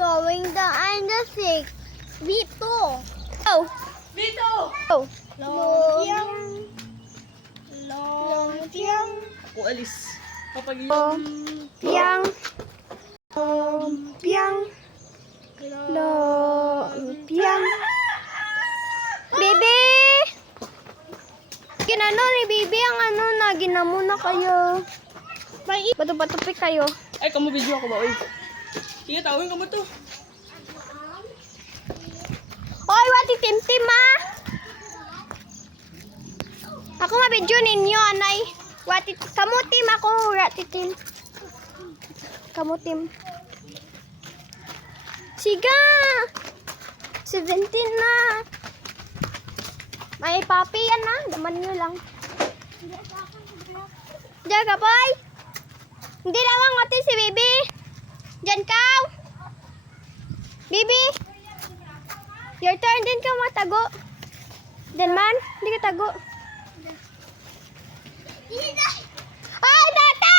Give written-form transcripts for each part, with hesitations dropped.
going down the six. Vito. Oh. Vito! Oh. Longtiang. Longtiang. Ako alis. Kapag Piang. Piang. Piang. Baby! Ginano ni baby ang ano na ginamo na kayo. May bato-bato kayo. Ay, kamu video ako ba, oy? Sige, tawin ka mo to. Oy, wati tim-tim ah. Ako ma-video ninyo, anay. Wati, kamutim ako, wati tim. Kamutim. Siga! 17 na. May papi yan na. Daman nyo lang. Diyan ka, boy. Hindi lamang mati si Bibi. Diyan ka. Bibi. Your turn din ka matago. Diyan man. Hindi ka tago. Ay, tata!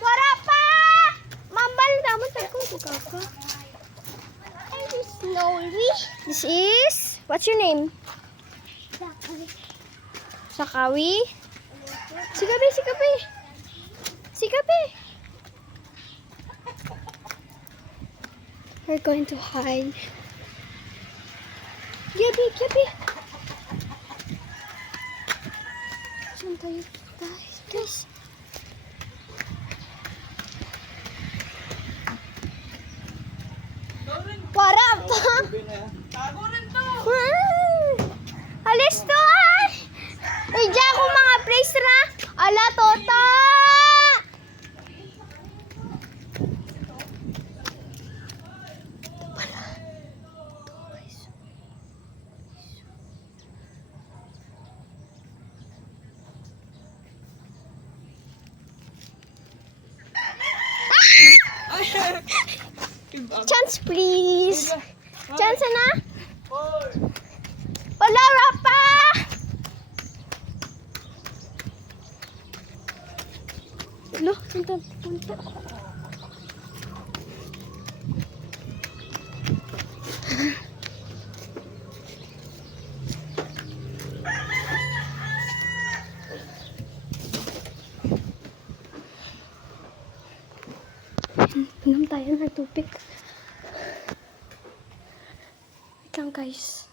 Wala pa! Mambal naman tago. Kaka. Slowly. This is, what's your name? Sakawi. Sikabi, sikabi. Sikabi. We're going to hide. Gabi, gabi. Saan tayo? Guys. Wala pa. Tago rin to! Alis to ay! Ija ko mga place ra. Ala, tota! Chance please. Chance na. Wala rapa. Lo, punta. Inom tayo ng tubig. Wait lang guys.